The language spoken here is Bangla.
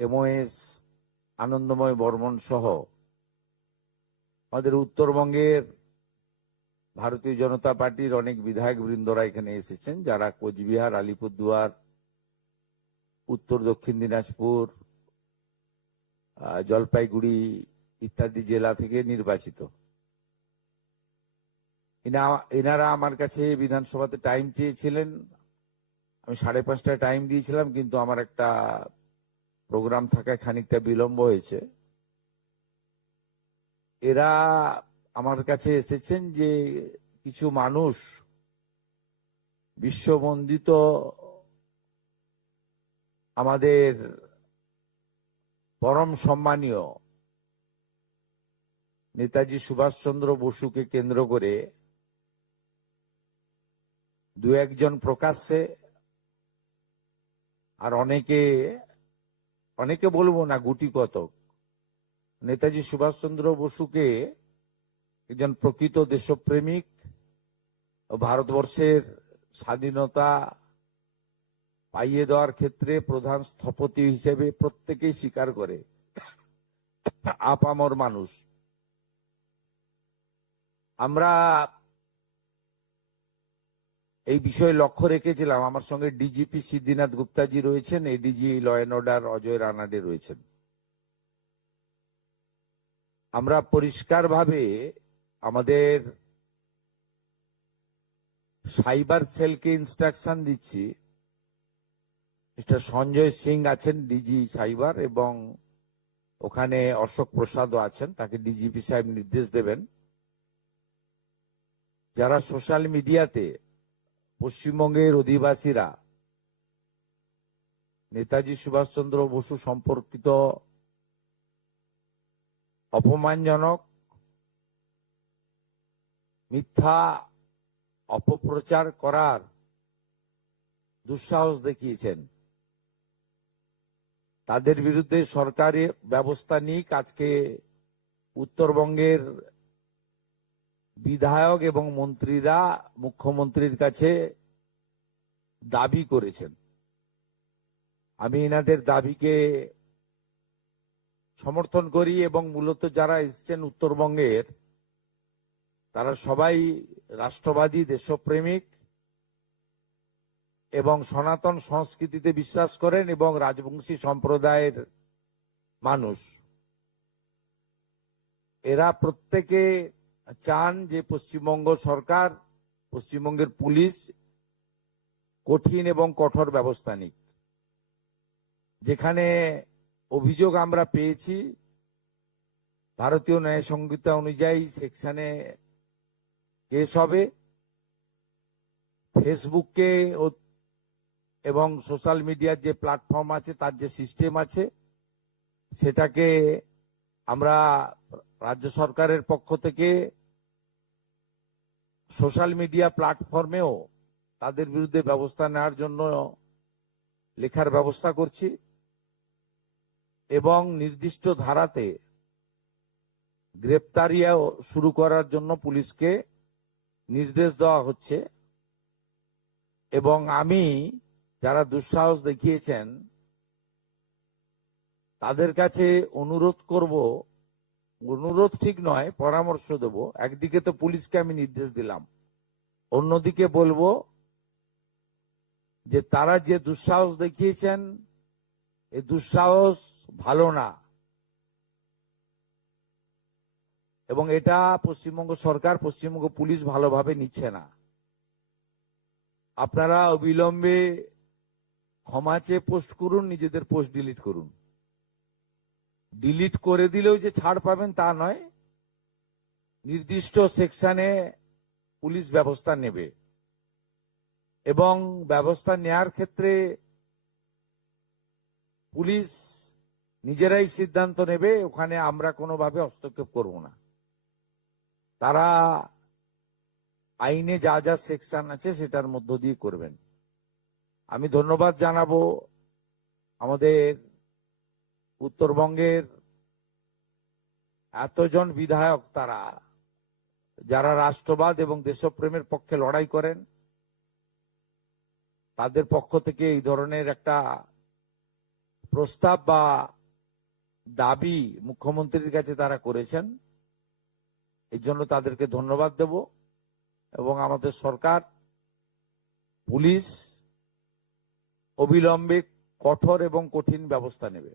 MOS আনন্দময় বর্মন সহ আমাদের উত্তরবঙ্গের ভারতীয় জনতা পার্টির অনেক বিধায়ক বৃন্দরা এখানে এসেছেন, যারা কোচবিহার, আলিপুরদুয়ার, উত্তর দক্ষিণ দিনাজপুর, জলপাইগুড়ি ইত্যাদি জেলা থেকে নির্বাচিত। এনারা আমার কাছে বিধানসভাতে টাইম চেয়েছিলেন। আমি 5:30টায় টাইম দিয়েছিলাম, কিন্তু আমার একটা প্রোগ্রাম থাকায় খানিকটা বিলম্ব হয়েছে। এরা আমার কাছে এসেছেন যে কিছু মানুষ বিশ্ববন্দিত আমাদের পরম সম্মানীয় নেতাজি সুভাষচন্দ্র বসুকে কেন্দ্র করে দু একজন প্রকাশ্যে আর অনেকে বলবো না, গুটি কতক নেতাজি সুভাষচন্দ্র বসুকে একজন প্রকৃত দেশপ্রেমিক ও ভারতবর্ষের স্বাধীনতা পাইয়ে দেওয়ার ক্ষেত্রে প্রধান স্থপতি হিসেবে প্রত্যেকেই স্বীকার করে, আপামর মানুষ। আমরা এই বিষয়ে লক্ষ্য রেখেছিলাম। আমার সঙ্গে ডিজিপি সিদ্ধিনাথ গুপ্তাজি রয়েছেন, ADG law and order Ajay Ranade রয়েছেন। আমরা পরিষ্কারভাবে আমাদের সাইবার সেলকে ইনস্ট্রাকশন দিচ্ছি। মিস্টার সঞ্জয় সিং আছেন ডিজি সাইবার, এবং ওখানে অশোক প্রসাদও আছেন, তাকে ডিজিপি সাহেব নির্দেশ দেবেন যারা সোশ্যাল মিডিয়াতে পশ্চিমবঙ্গের অধিবাসীরা নেতাজি সুভাষচন্দ্র বসু সম্পর্কিত অপমানজনক মিথ্যা অপপ্রচার করার দুঃসাহস দেখিয়েছেন, তাদের বিরুদ্ধে সরকারি ব্যবস্থা নিক। আজকে উত্তরবঙ্গের বিধায়ক এবং মন্ত্রীরা মুখ্যমন্ত্রীর কাছে দাবি করেছেন। আমি এনাদের দাবিকে সমর্থন করি, এবং মূলত যারা এসেছেন উত্তরবঙ্গের তারা সবাই রাষ্ট্রবাদী, দেশপ্রেমিক এবং সনাতন সংস্কৃতিতে বিশ্বাস করেন এবং রাজবংশী সম্প্রদায়ের মানুষ। এরা প্রত্যেকে চান যে পশ্চিমবঙ্গ সরকার, পশ্চিমবঙ্গের পুলিশ কঠিন এবং কঠোর ব্যবস্থা নিক। যেখানে অভিযোগ আমরা পেয়েছি, ভারতীয় ন্যায় সংহিতা অনুযায়ী সেকশনে কেস হবে। ফেসবুককে এবং সোশ্যাল মিডিয়ার যে প্ল্যাটফর্ম আছে, তার যে সিস্টেম আছে, সেটাকে আমরা রাজ্য সরকারের পক্ষ থেকে সোশ্যাল মিডিয়া প্ল্যাটফর্মেও তাদের বিরুদ্ধে ব্যবস্থা নেওয়ার জন্য লেখার ব্যবস্থা করছি, এবং নির্দিষ্ট ধারাতে গ্রেপ্তারিও শুরু করার জন্য পুলিশকে নির্দেশ দেওয়া হচ্ছে। এবং আমি যারা দুঃসাহস দেখিয়েছেন তাদের কাছে অনুরোধ করব, অনুরোধ ঠিক নয়, পরামর্শ দেব। একদিকে তো পুলিশকে আমি নির্দেশ দিলাম, অন্যদিকে বলবো যে তারা যে দুঃসাহস দেখিয়েছেন, এই দুঃসাহস ভালো না, এবং এটা পশ্চিমবঙ্গ সরকার, পশ্চিমবঙ্গ পুলিশ ভালোভাবে নিচ্ছে না। আপনারা অবিলম্বে ক্ষমা চেয়ে পোস্ট করুন, নিজেদের পোস্ট ডিলিট করুন। ডিলিট করে দিলেও যে ছাড় পাবেন তা নয়, নির্দিষ্ট সেকশনে পুলিশ ব্যবস্থা নেবে, এবং ব্যবস্থা নেয়ার ক্ষেত্রে পুলিশ নিজেরাই সিদ্ধান্ত নেবে, ওখানে আমরা কোনোভাবে হস্তক্ষেপ করব না। তারা আইনে যা যা সেকশন আছে সেটার মধ্য দিয়ে করবেন। আমি ধন্যবাদ জানাবো আমাদের উত্তরবঙ্গের এতজন বিধায়ক, তারা যারা রাষ্ট্রবাদ এবং দেশপ্রেমের পক্ষে লড়াই করেন, তাদের পক্ষ থেকে এই ধরনের একটা প্রস্তাব বা দাবি মুখ্যমন্ত্রীর কাছে তারা করেছেন, এর জন্য তাদেরকে ধন্যবাদ দেব। এবং আমাদের সরকার, পুলিশ অবিলম্বে কঠোর এবং কঠিন ব্যবস্থা নেবে।